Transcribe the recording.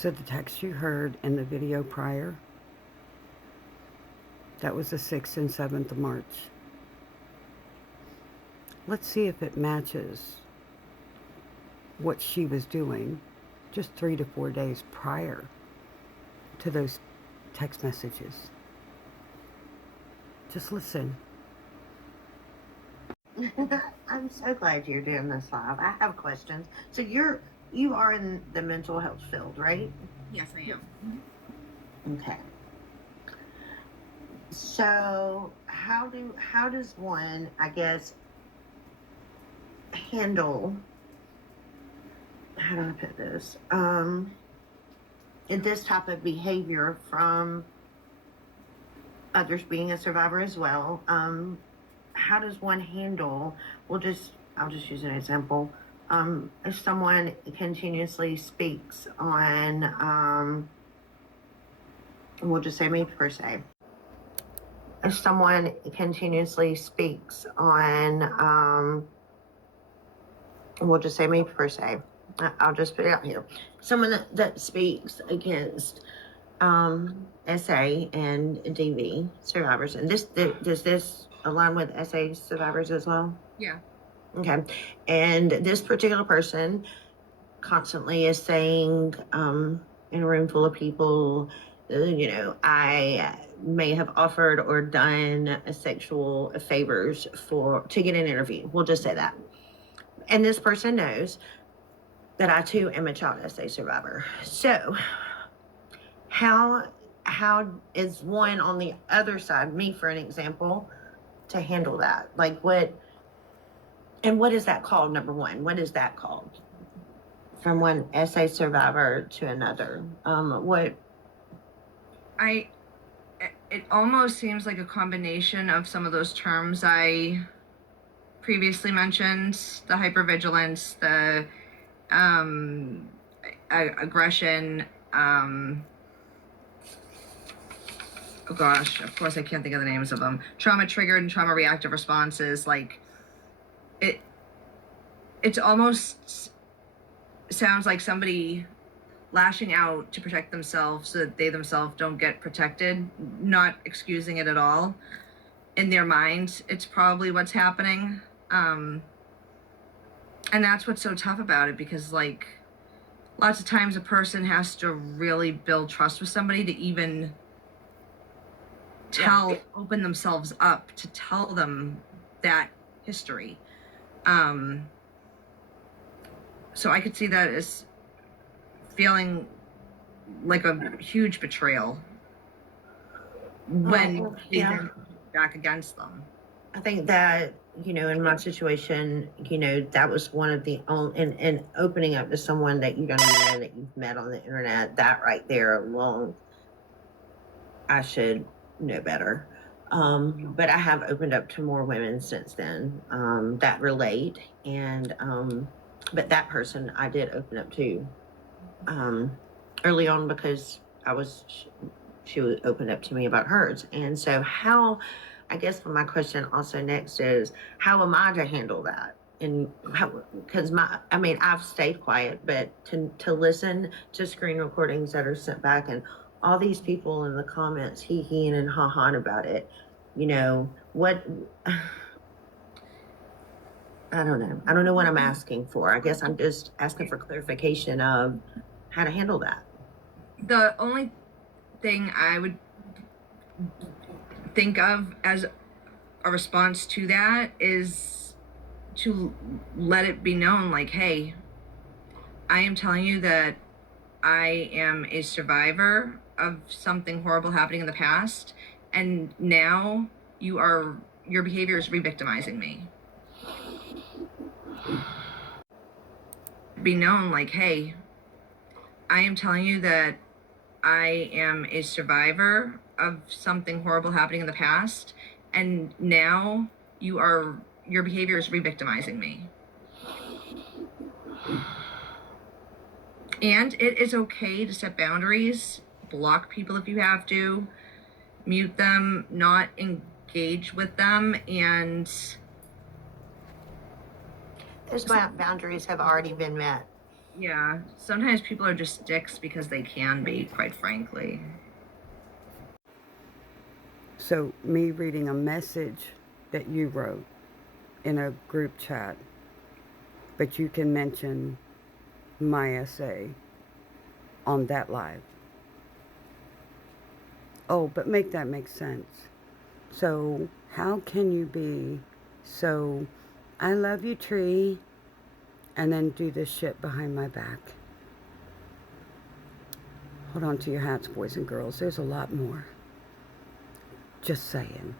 So the text you heard in the video prior, that was the 6th and 7th of March. Let's see if it matches what she was doing just 3 to 4 days prior to those text messages. Just listen. I'm so glad you're doing this live. I have questions. So you are in the mental health field, right? Yes, I am. Okay. So how does one, I guess, handle, how do I put this? In this type of behavior from others being a survivor as well. How does one handle, I'll just use an example. If someone continuously speaks on, we'll just say me per se. If someone continuously speaks on, we'll just say me per se. I'll just put it out here. Someone that speaks against SA and DV survivors, and does this align with SA survivors as well? Yeah. Okay. And this particular person constantly is saying, in a room full of people, I may have offered or done sexual favors to get an interview. We'll just say that. And this person knows that I too am a child SA survivor. So how is one on the other side, me for an example, to handle that? Like what is that called? Number one, what is that called? From one SA survivor to another. It almost seems like a combination of some of those terms I previously mentioned, the hypervigilance, the aggression, oh gosh, of course I can't think of the names of them. Trauma triggered and trauma reactive responses. Like it's almost sounds like somebody lashing out to protect themselves so that they themselves don't get protected, not excusing it at all. In their mind, it's probably what's happening. And that's what's so tough about it, because like lots of times a person has to really build trust with somebody to even open themselves up to tell them that history. So I could see that as feeling like a huge betrayal when back against them. I think that, in my situation, that was one of the only, and opening up to someone that you don't even know that you've met on the internet, that right there alone, I should know better. But I have opened up to more women since then that relate, and but that person I did open up to early on because she would open up to me about hers. And so I guess my question also next is, how am I to handle that? And because I've stayed quiet, but to listen to screen recordings that are sent back and all these people in the comments hee-heeing and ha-haing about it, what, I don't know. I don't know what I'm asking for. I guess I'm just asking for clarification of how to handle that. The only thing I would think of as a response to that is to let it be known, like, hey, I am telling you that I am a survivor of something horrible happening in the past, and now your behavior is re-victimizing me. Be known, like, hey, I am telling you that I am a survivor of something horrible happening in the past, and now your behavior is re-victimizing me. And it is okay to set boundaries, block people if you have to, mute them, not engage with them, and those boundaries have already been met. Yeah, sometimes people are just dicks because they can be, quite frankly. So, me reading a message that you wrote in a group chat, but you can mention my essay on that live. Oh, but make that make sense. So, how can you be so, I love you, tree, and then do this shit behind my back? Hold on to your hats, boys and girls. There's a lot more. Just saying.